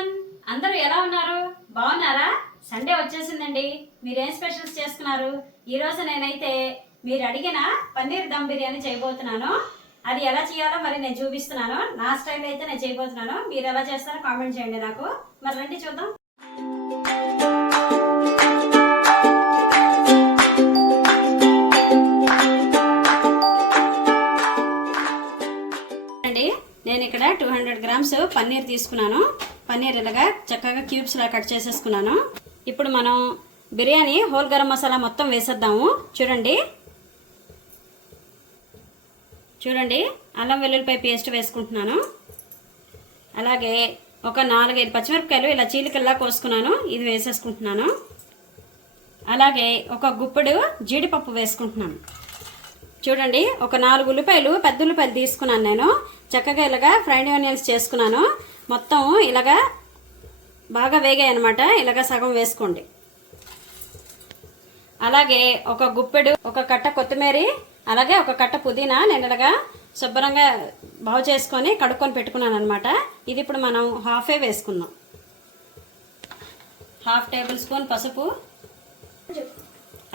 Everyone, అందరూ ఎలా ఉన్నారు? బాగున్నారా? సండే వచ్చేసిందండి. మీరేం స్పెషల్స్ చేసుకున్నారు? ఈరోజు నేనైతే మీరు అడిగిన పన్నీర్ దమ్ బిర్యానీ చేయబోతున్నాను. అది ఎలా చేయాలో మరి నేను చూపిస్తున్నాను. నా స్టైల్ అయితే నేను చేయబోతున్నాను. మీరు ఎలా చేస్తారో కామెంట్ చేయండి నాకు. మరి రండి చూద్దాం. నేను ఇక్కడ 200 గ్రామ్స్ పన్నీర్ తీసుకున్నాను. పన్నీర్ ఇలాగా చక్కగా క్యూబ్స్ లా కట్ చేసేసుకున్నాను. ఇప్పుడు మనం బిర్యానీ హోల్ గరం మసాలా మొత్తం వేసేద్దాము. చూడండి అల్లం వెల్లుల్లిపాయ పేస్ట్ వేసుకుంటున్నాను. అలాగే ఒక 4-5 పచ్చిమిరపకాయలు ఇలా చీలికల్లా కోసుకున్నాను, ఇది వేసేసుకుంటున్నాను. అలాగే ఒక గుప్పెడు జీడిపప్పు వేసుకుంటున్నాను. చూడండి ఒక 4 ఉల్లిపాయలు, పెద్ద ఉల్లిపాయలు తీసుకున్నాను. నేను చక్కగా ఇలాగా ఫ్రైడ్ ఆనియన్స్ చేసుకున్నాను. మొత్తం ఇలాగా బాగా వేగాయి అనమాట. ఇలాగా సగం వేసుకోండి. అలాగే ఒక గుప్పెడు, ఒక కట్ట కొత్తిమీర, అలాగే ఒక కట్ట పుదీనా నేను ఇలాగా శుభ్రంగా బాగు చేసుకొని కడుక్కొని పెట్టుకున్నాను అనమాట. ఇది ఇప్పుడు మనం హాఫే వేసుకుందాం. 1/2 టేబుల్ స్పూన్ పసుపు.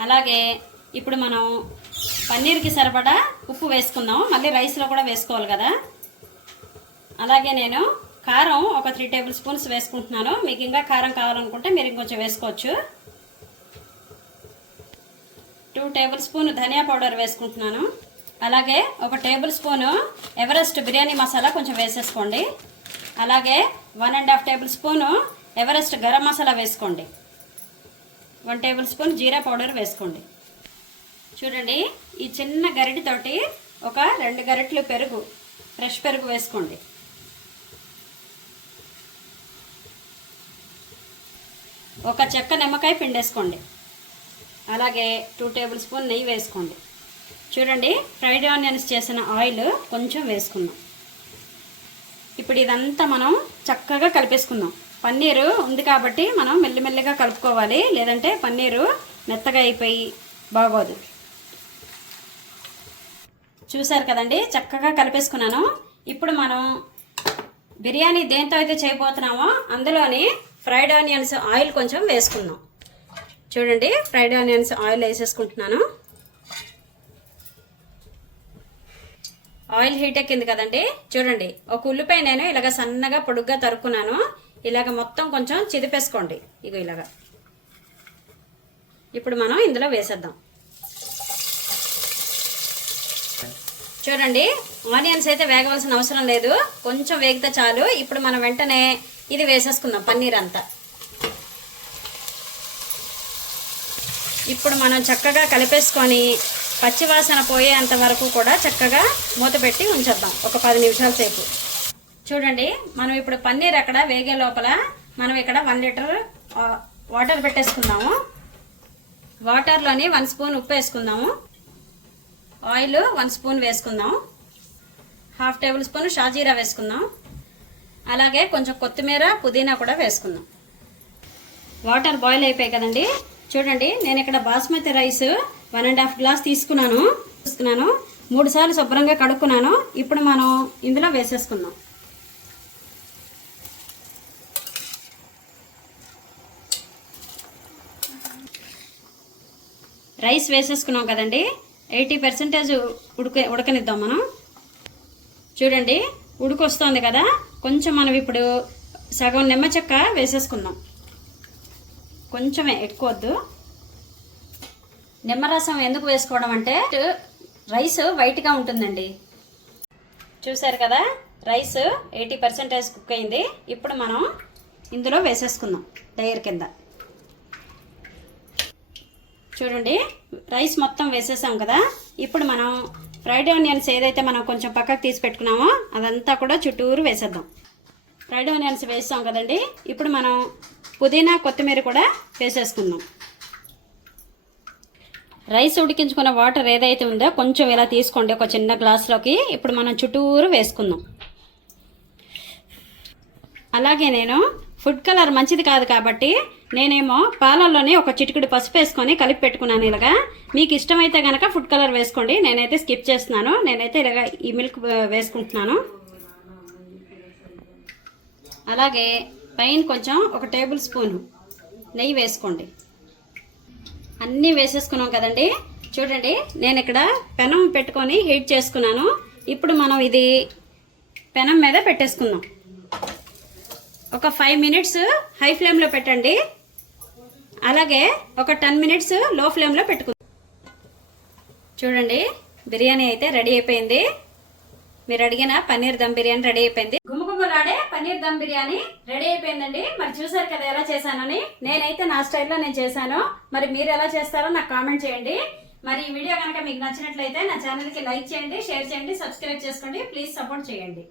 అలాగే ఇప్పుడు మనం పన్నీర్కి సరిపడా ఉప్పు వేసుకుందాం. మళ్ళీ రైస్లో కూడా వేసుకోవాలి కదా. అలాగే నేను కారం ఒక 3 టేబుల్ స్పూన్స్ వేసుకుంటున్నాను. మీకు ఇంకా కారం కావాలనుకుంటే మీరు ఇంకొంచెం వేసుకోవచ్చు. 2 టేబుల్ స్పూన్ ధనియా పౌడర్ వేసుకుంటున్నాను. అలాగే ఒక table spoon Everest biryani masala కొంచెం వేసేసుకోండి. అలాగే 1.5 table spoon Everest garam masala వేసుకోండి. 1 టేబుల్ స్పూన్ జీరా పౌడర్ వేసుకోండి. చూడండి ఈ చిన్న గరిటెతోటి ఒక 2 గరిటెలు పెరుగు, ఫ్రెష్ పెరుగు వేసుకోండి. ఒక చెక్క నిమ్మకాయ పిండేసుకోండి. అలాగే 2 టేబుల్ స్పూన్ నెయ్యి వేసుకోండి. చూడండి ఫ్రైడ్ ఆనియన్స్ చేసిన ఆయిల్ కొంచెం వేసుకుందాం. ఇప్పుడు ఇదంతా మనం చక్కగా కలిపేసుకుందాం. పన్నీరు ఉంది కాబట్టి మనం మెల్లిమెల్లిగా కలుపుకోవాలి, లేదంటే పన్నీరు మెత్తగా అయిపోయి బాగోదు. చూసారు కదండి, చక్కగా కలిపేసుకున్నాను. ఇప్పుడు మనం బిర్యానీ దేంతో అయితే చేయబోతున్నామో అందులోని ఫ్రైడ్ ఆనియన్స్ ఆయిల్ కొంచెం వేసుకుందాం. చూడండి ఫ్రైడ్ ఆనియన్స్ ఆయిల్ వేసేసుకుంటున్నాను. ఆయిల్ హీట్ ఎక్కింది కదండి. చూడండి ఒక ఉల్లిపాయ నేను ఇలాగ సన్నగా పొడుగ్గా తరుక్కున్నాను. ఇలాగ మొత్తం కొంచెం చిదిపేసుకోండి. ఇగో ఇలాగా. ఇప్పుడు మనం ఇందులో వేసేద్దాం. చూడండి ఆనియన్స్ అయితే వేగవలసిన అవసరం లేదు, కొంచెం వేగితే చాలు. ఇప్పుడు మనం వెంటనే ఇది వేసేసుకుందాం, పన్నీర్ అంతా. ఇప్పుడు మనం చక్కగా కలిపేసుకొని పచ్చివాసన పోయేంత వరకు కూడా చక్కగా మూత పెట్టి ఉంచేద్దాం ఒక 10 నిమిషాల సేపు. చూడండి మనం ఇప్పుడు పన్నీర్ అక్కడ వేగే లోపల మనం ఇక్కడ 1 లీటర్ వాటర్ పెట్టేసుకుందాము. వాటర్లోని 1 స్పూన్ ఉప్పు వేసుకుందాము. ఆయిల్ 1 స్పూన్ వేసుకుందాం. 1/2 టేబుల్ స్పూన్ షాజీరా వేసుకుందాం. అలాగే కొంచెం కొత్తిమీర, పుదీనా కూడా వేసుకుందాం. వాటర్ బాయిల్ అయిపోయాయి కదండి. చూడండి నేను ఇక్కడ బాస్మతి రైస్ 1.5 గ్లాస్ తీసుకున్నాను. 3 సార్లు శుభ్రంగా కడుక్కున్నాను. ఇప్పుడు మనం ఇందులో వేసేసుకుందాం. రైస్ వేసేసుకున్నాం కదండి. 80% ఉడకనిద్దాం మనం. చూడండి ఉడికొస్తుంది కదా. కొంచెం మనం ఇప్పుడు సగం నిమ్మ చెక్క వేసేసుకుందాం. కొంచెమే, ఎక్కువ వద్దు. నిమ్మరసం ఎందుకు వేసుకోవడం అంటే రైస్ వైట్గా ఉంటుందండి. చూసారు కదా రైస్ 80% కుక్ అయింది. ఇప్పుడు మనం ఇందులో వేసేసుకుందాం లేయర్ కింద. చూడండి రైస్ మొత్తం వేసేసాం కదా. ఇప్పుడు మనం ఫ్రైడ్ ఆనియన్స్ ఏదైతే మనం కొంచెం పక్కకు తీసి పెట్టుకున్నామో అదంతా కూడా చుట్టూరు వేసేద్దాం. ఫ్రైడ్ ఆనియన్స్ వేసాం కదండి. ఇప్పుడు మనం పుదీనా, కొత్తిమీర కూడా వేసేసుకుందాం. రైస్ ఉడికించుకున్న వాటర్ ఏదైతే ఉందో కొంచెం ఇలా తీసుకోండి ఒక చిన్న గ్లాస్లోకి. ఇప్పుడు మనం చుట్టూరు వేసుకుందాం. అలాగే నేను ఫుడ్ కలర్ మంచిది కాదు కాబట్టి నేనేమో పాలల్లోనే ఒక చిటికెడు పసుపు వేసుకొని కలిపి పెట్టుకున్నాను ఇలాగా. మీకు ఇష్టమైతే కనుక ఫుడ్ కలర్ వేసుకోండి. నేనైతే స్కిప్ చేస్తున్నాను. నేనైతే ఇలాగా ఈ మిల్క్ వేసుకుంటున్నాను. అలాగే పైన కొంచెం 1 టేబుల్ స్పూను నెయ్యి వేసుకోండి. అన్నీ వేసేసుకున్నాం కదండి. చూడండి, నేను ఇక్కడ పెనం పెట్టుకొని హీట్ చేసుకున్నాను. ఇప్పుడు మనం ఇది పెనం మీద పెట్టేసుకుందాం. ఒక 5 మినిట్స్ హై ఫ్లేమ్లో పెట్టండి. అలాగే ఒక 10 మినిట్స్ లో ఫ్లేమ్లో పెట్టుకుందాం. చూడండి, బిర్యానీ అయితే రెడీ అయిపోయింది. మీరు అడిగిన పన్నీర్ దమ్ బిర్యానీ రెడీ అయిపోయింది. గుమగుమలాడే పన్నీర్ దమ్ బిర్యానీ రెడీ అయిపోయిందండి. మరి చూసారు కదా ఎలా చేశానని. నేనైతే నా స్టైల్లో నేను చేశాను. మరి మీరు ఎలా చేస్తారో నాకు కామెంట్ చేయండి. మరి ఈ వీడియో కనుక మీకు నచ్చినట్లయితే నా ఛానల్కి లైక్ చేయండి, షేర్ చేయండి, సబ్స్క్రైబ్ చేసుకోండి. ప్లీజ్ సపోర్ట్ చేయండి.